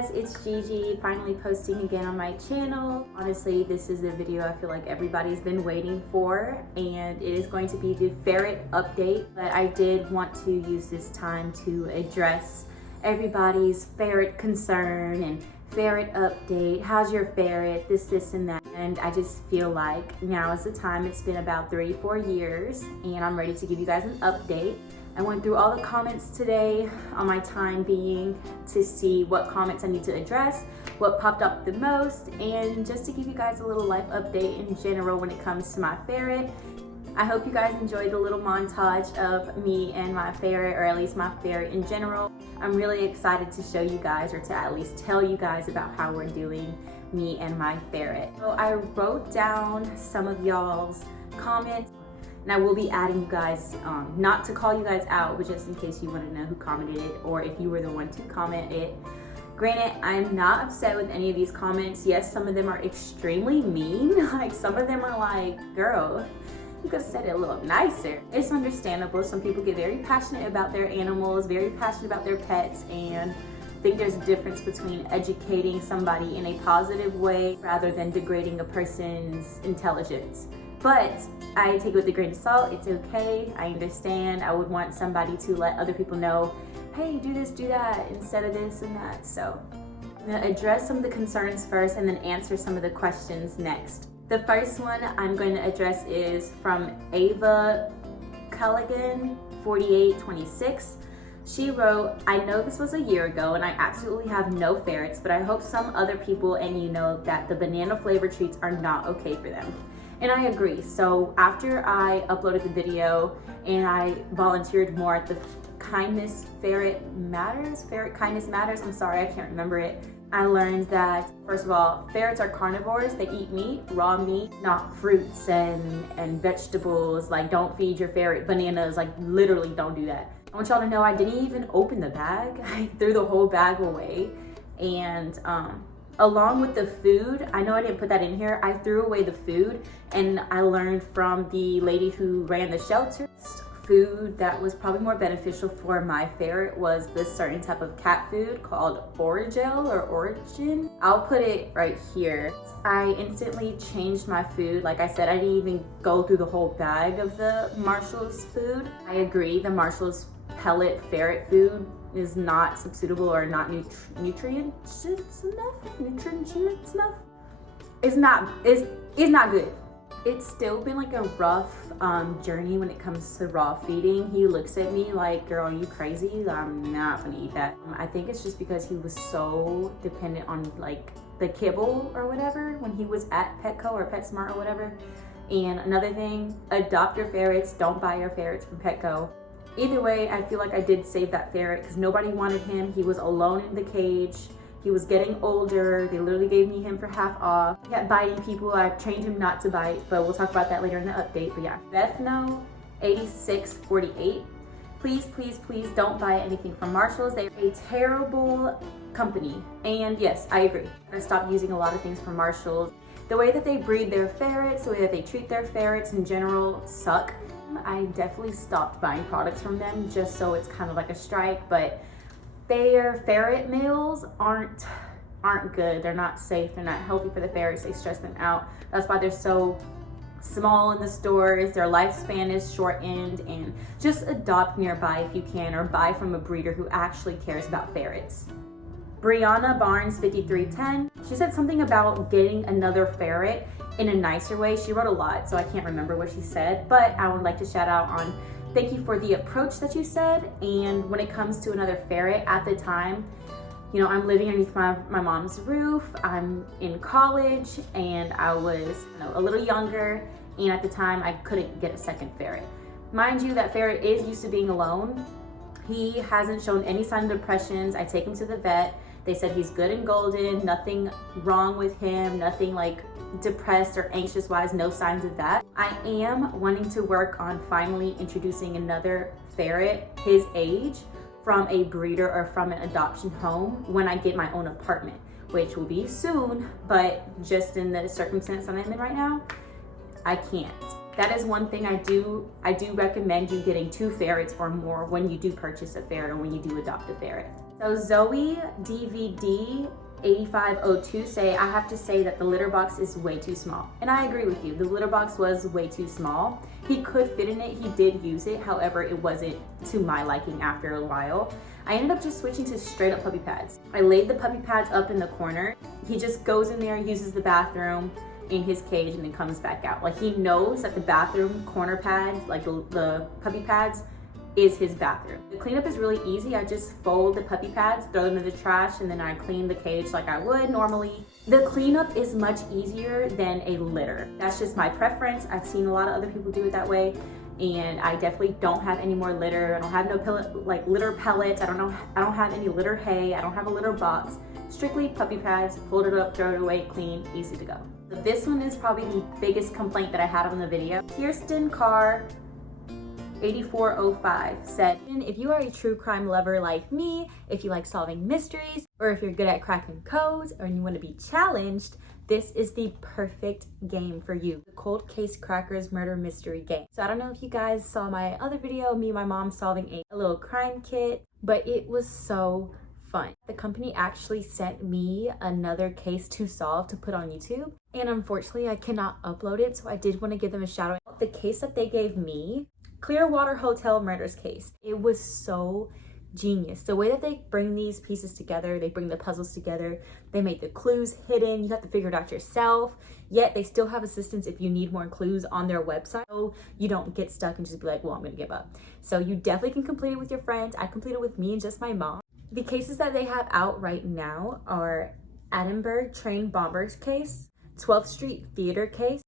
guys, it's Gigi, finally posting again on my channel. Honestly, this is the video I feel like everybody's been waiting for, and it is going to be the ferret update. But I did want to use this time to address everybody's ferret concern and ferret update. How's your ferret? This and that. And I just feel like now is the time. It's been about 3-4 years and I'm ready to give you guys an update. I went through all the comments today on my time being to see what comments I need to address, what popped up the most, and just to give you guys a little life update in general when it comes to my ferret. I hope you guys enjoyed the little montage of me and my ferret, or at least my ferret in general. I'm really excited to show you guys, or to at least tell you guys about how we're doing, me and my ferret. So I wrote down some of y'all's comments, and I will be adding you guys, not to call you guys out, but just in case you want to know who commented it, or if you were the one to comment it. Granted, I'm not upset with any of these comments. Yes, some of them are extremely mean. Like, some of them are like, girl, you could have said it a little nicer. It's understandable. Some people get very passionate about their animals, very passionate about their pets, and I think there's a difference between educating somebody in a positive way rather than degrading a person's intelligence. But I take it with a grain of salt. It's okay. I understand. I would want somebody to let other people know, hey, do this, do that, instead of this and that. So I'm gonna address some of the concerns first and then answer some of the questions next. The first one I'm going to address is from Ava Culligan 4826. She wrote, I know this was a year ago and I absolutely have no ferrets, but I hope some other people and you know that the banana flavored treats are not okay for them. And I agree. So after I uploaded the video and I volunteered more at the Ferret Kindness Matters, I'm sorry, I can't remember it. I learned that, first of all, ferrets are carnivores. They eat meat, raw meat, not fruits and vegetables. Like, don't feed your ferret bananas. Like, literally don't do that. I want y'all to know I didn't even open the bag. I threw the whole bag away. And along with the food, I know I didn't put that in here, I threw away the food, and I learned from the lady who ran the shelter, food that was probably more beneficial for my ferret was this certain type of cat food called Origel or Origin. I'll put it right here. I instantly changed my food. Like I said, I didn't even go through the whole bag of the Marshall's food. I agree, the Marshall's pellet ferret food is not suitable or not nutrients enough. It's not good. It's still been like a rough journey when it comes to raw feeding. He looks at me like, girl, are you crazy? I'm not gonna eat that. I think it's just because he was so dependent on like the kibble or whatever when he was at Petco or PetSmart or whatever. And another thing, adopt your ferrets, don't buy your ferrets from Petco. Either way, I feel like I did save that ferret because nobody wanted him. He was alone in the cage. He was getting older. They literally gave me him for half off. He kept biting people. I trained him not to bite, but we'll talk about that later in the update. But yeah, Bethno 8648. Please, please, please don't buy anything from Marshall's. They're a terrible company. And yes, I agree. I'm gonna stop using a lot of things from Marshall's. The way that they breed their ferrets, the way that they treat their ferrets in general suck. I definitely stopped buying products from them just so it's kind of like a strike, but their ferret meals aren't good. They're not safe. They're not healthy for the ferrets. They stress them out. That's why they're so small in the stores. Their lifespan is shortened, and just adopt nearby if you can, or buy from a breeder who actually cares about ferrets. Brianna Barnes 5310. She said something about getting another ferret in a nicer way. She wrote a lot, so I can't remember what she said, but I would like to shout out on thank you for the approach that you said. And when it comes to another ferret, at the time, you know, I'm living underneath my mom's roof. I'm in college and I was, a little younger, and at the time I couldn't get a second ferret. Mind you, that ferret is used to being alone. He hasn't shown any sign of depressions. I take him to the vet. They said he's good and golden, nothing wrong with him, nothing like depressed or anxious wise, no signs of that. I am wanting to work on finally introducing another ferret his age from a breeder or from an adoption home when I get my own apartment, which will be soon, but just in the circumstance that I'm in right now, I can't. That is one thing I do recommend you getting 2 ferrets or more when you do purchase a ferret or when you do adopt a ferret. So Zoe DVD 8502 say, I have to say that the litter box is way too small. And I agree with you, the litter box was way too small. He could fit in it, he did use it, however, it wasn't to my liking after a while. I ended up just switching to straight up puppy pads. I laid the puppy pads up in the corner. He just goes in there, uses the bathroom in his cage, and then comes back out. Like, he knows that the bathroom corner pads, like the puppy pads, is his bathroom. The cleanup is really easy. I just fold the puppy pads, throw them in the trash, and then I clean the cage like I would normally. The cleanup is much easier than a litter. That's just my preference. I've seen a lot of other people do it that way, and I definitely don't have any more litter. I don't have no litter pellets. I don't have any litter hay. I don't have a litter box. Strictly puppy pads, fold it up, throw it away, clean, easy to go. So this one is probably the biggest complaint that I had on the video. Kirsten Carr 8405 said, if you are a true crime lover like me, if you like solving mysteries, or if you're good at cracking codes, or you want to be challenged, this is the perfect game for you. The Cold Case Crackers Murder Mystery Game. So I don't know if you guys saw my other video, me and my mom solving a little crime kit, but it was so fun. The company actually sent me another case to solve to put on YouTube, and unfortunately I cannot upload it, so I did want to give them a shout out. The case that they gave me, Clearwater Hotel Murders Case, it was so genius. The way that they bring these pieces together, they bring the puzzles together, they make the clues hidden, you have to figure it out yourself, yet they still have assistance if you need more clues on their website, so you don't get stuck and just be like, well, I'm gonna give up. So you definitely can complete it with your friends. I completed it with me and just my mom. The cases that they have out right now are Edinburgh Train Bombers Case, 12th Street Theater Case,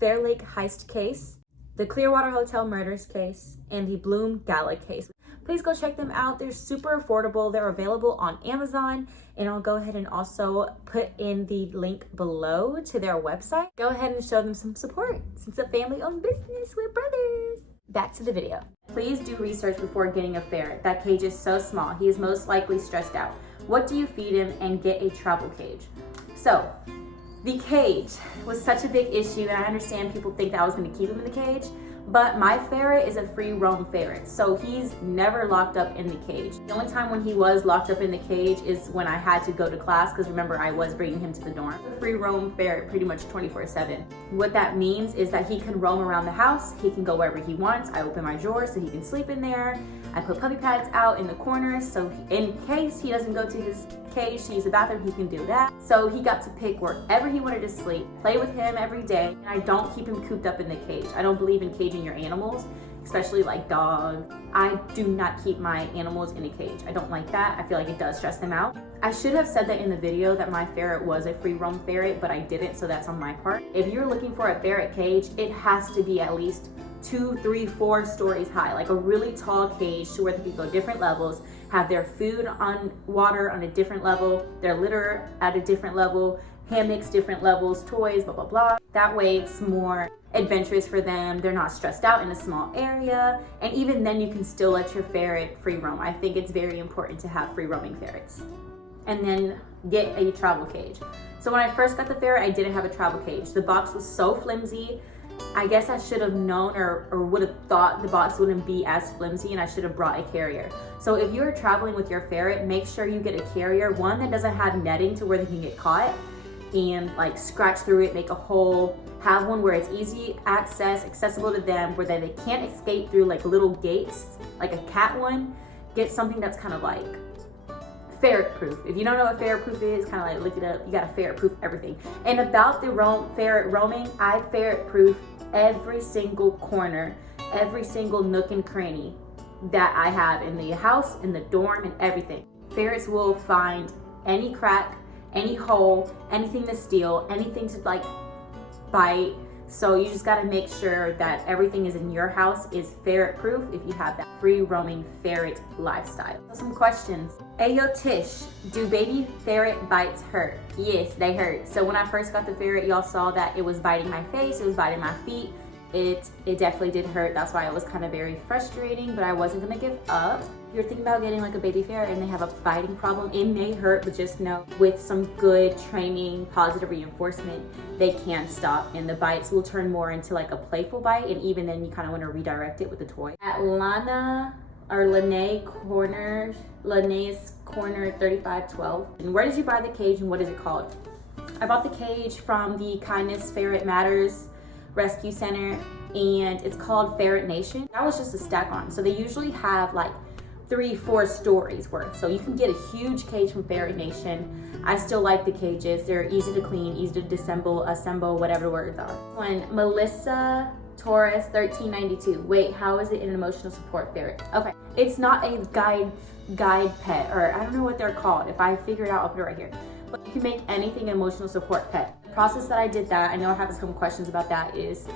Fair Lake Heist Case, the Clearwater Hotel Murders Case, and the Bloom Gala Case. Please go check them out. They're super affordable. They're available on Amazon, and I'll go ahead and also put in the link below to their website. Go ahead and show them some support since it's a family-owned business with brothers. Back to the video. Please do research before getting a ferret. That cage is so small. He is most likely stressed out. What do you feed him, and get a travel cage? So, the cage was such a big issue, and I understand people think that I was going to keep him in the cage, but my ferret is a free roam ferret, so he's never locked up in the cage. The only time when he was locked up in the cage is when I had to go to class, because remember, I was bringing him to the dorm. A free roam ferret pretty much 24/7. What that means is that he can roam around the house, he can go wherever he wants. I open my drawer so he can sleep in there. I put puppy pads out in the corners, so in case he doesn't go to his cage to use the bathroom, he can do that. So he got to pick wherever he wanted to sleep, play with him every day, and I don't keep him cooped up in the cage. I don't believe in caging your animals, especially like dogs. I do not keep my animals in a cage. I don't like that. I feel like it does stress them out. I should have said that in the video that my ferret was a free roam ferret, but I didn't, so that's on my part. If you're looking for a ferret cage, it has to be at least 2, 3, 4 stories high, like a really tall cage to where they can go different levels, have their food on water on a different level, their litter at a different level, hammocks, different levels, toys, blah, blah, blah. That way it's more adventurous for them. They're not stressed out in a small area. And even then you can still let your ferret free roam. I think it's very important to have free roaming ferrets. And then get a travel cage. So when I first got the ferret, I didn't have a travel cage. The box was so flimsy. I guess I should have known or would have thought the box wouldn't be as flimsy, and I should have brought a carrier. So if you're traveling with your ferret, make sure you get a carrier, one that doesn't have netting to where they can get caught and like scratch through it, make a hole. Have one where it's easy access, accessible to them, where they can't escape through like little gates, like a cat one. Get something that's kind of like ferret proof. If you don't know what ferret proof is, kind of like look it up. You gotta ferret proof everything. And about the ferret roaming, I ferret proof every single corner, every single nook and cranny that I have in the house, in the dorm, and everything. Ferrets will find any crack, any hole, anything to steal, anything to like bite. So you just gotta make sure that everything is in your house is ferret proof if you have that free roaming ferret lifestyle. So some questions. Ayo Tish, do baby ferret bites hurt? Yes, they hurt. So when I first got the ferret, y'all saw that it was biting my face, it was biting my feet. It definitely did hurt. That's why it was kind of very frustrating, but I wasn't gonna give up. If you're thinking about getting like a baby ferret and they have a biting problem, it may hurt, but just know with some good training, positive reinforcement, they can stop, and the bites will turn more into like a playful bite, and even then you kind of want to redirect it with a toy. Atlanta or Linnaeus Corner 3512. And where did you buy the cage and what is it called? I bought the cage from the Kindness Ferret Matters Rescue Center, and it's called Ferret Nation. That was just a stack on. So they usually have like 3-4 stories worth. So you can get a huge cage from Ferret Nation. I still like the cages. They're easy to clean, easy to assemble, whatever the words are. One, Melissa Torres 1392. Wait, how is it an emotional support ferret? Okay, it's not a guide pet, or I don't know what they're called. If I figure it out, I'll put it right here. But you can make anything an emotional support pet. The process that I did that, I know I have some questions about that, is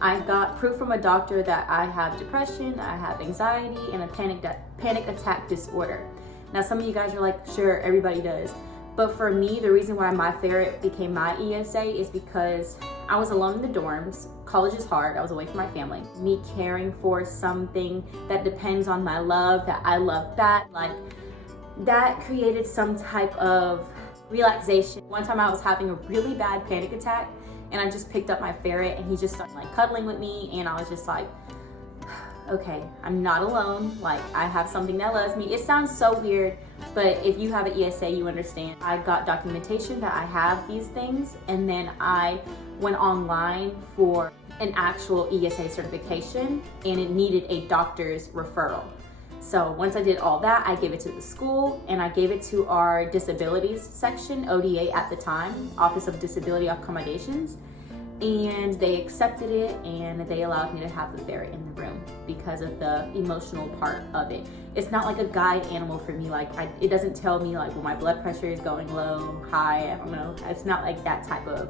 I got proof from a doctor that I have depression, I have anxiety, and a panic attack disorder. Now some of you guys are like, sure, everybody does. But for me, the reason why my ferret became my ESA is because I was alone in the dorms. College is hard, I was away from my family. Me caring for something that depends on my love, that I love back, like that created some type of relaxation. One time I was having a really bad panic attack and I just picked up my ferret and he just started like cuddling with me, and I was just like, okay, I'm not alone. Like, I have something that loves me. It sounds so weird, but if you have an ESA, you understand. I got documentation that I have these things, and then I went online for an actual ESA certification, and it needed a doctor's referral. So once I did all that, I gave it to the school, and I gave it to our disabilities section, ODA at the time, Office of Disability Accommodations, and they accepted it, and they allowed me to have the ferret in the room because of the emotional part of it. It's not like a guide animal for me. Like, it doesn't tell me like when my blood pressure is going low, high, I don't know. It's not like that type of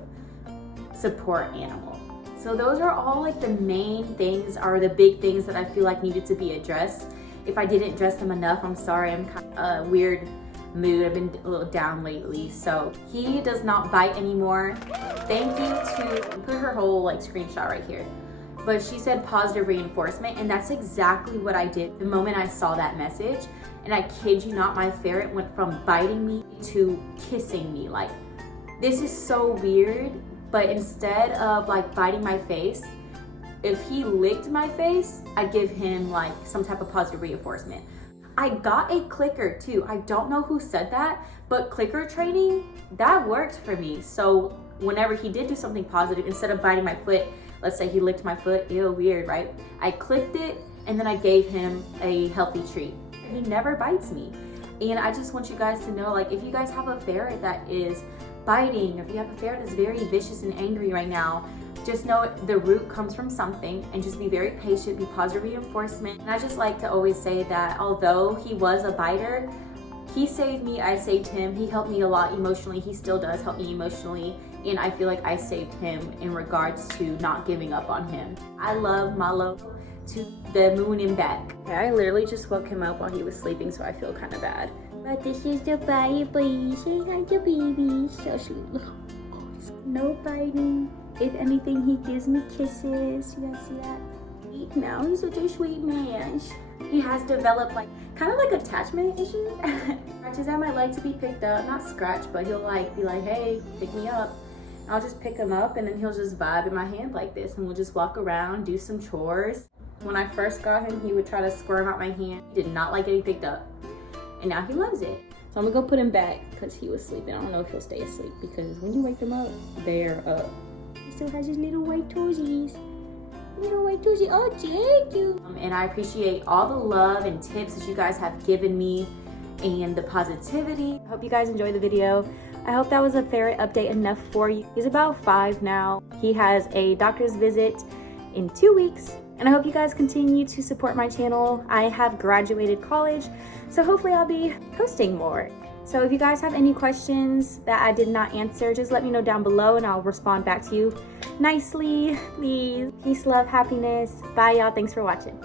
support animal. So those are all like the main things, or the big things that I feel like needed to be addressed. If I didn't address them enough, I'm sorry. I'm kind of a weird mood. I've been a little down lately. So he does not bite anymore. Thank you to, put her whole like screenshot right here. But she said positive reinforcement, and that's exactly what I did the moment I saw that message. And I kid you not, my ferret went from biting me to kissing me. Like, this is so weird, but instead of like biting my face, if he licked my face, I'd give him like some type of positive reinforcement. I got a clicker too. I don't know who said that, but clicker training, that worked for me. So whenever he did do something positive, instead of biting my foot, let's say he licked my foot, ew, weird, right? I clicked it, and then I gave him a healthy treat. He never bites me. And I just want you guys to know, like, if you guys have a ferret that is biting, or if you have a ferret that's very vicious and angry right now, just know the root comes from something, and just be very patient, be positive reinforcement. And I just like to always say that although he was a biter, he saved me, I saved him. He helped me a lot emotionally. He still does help me emotionally. And I feel like I saved him in regards to not giving up on him. I love Malo to the moon and back. I literally just woke him up while he was sleeping, so I feel kind of bad. But this is the baby. Say hi to baby. So sweet. No biting. If anything, he gives me kisses. You guys see that? Now he's such a sweet man. He has developed like kind of like attachment issues. Scratches that might like to be picked up, not scratch, but he'll like be like, hey, pick me up. I'll just pick him up, and then he'll just vibe in my hand like this, and we'll just walk around, do some chores. When I first got him, he would try to squirm out my hand. He did not like getting picked up, and now he loves it. So I'm gonna go put him back because he was sleeping. I don't know if he'll stay asleep, because when you wake them up, they're up. He still has his little white toesies. Little white toesies. Oh, thank you. And I appreciate all the love and tips that you guys have given me, and the positivity. I hope you guys enjoyed the video. I hope that was a ferret update enough for you. He's about 5 now. He has a doctor's visit in 2 weeks. And I hope you guys continue to support my channel. I have graduated college, so hopefully I'll be posting more. So if you guys have any questions that I did not answer, just let me know down below and I'll respond back to you nicely, please. Peace, love, happiness. Bye, y'all. Thanks for watching.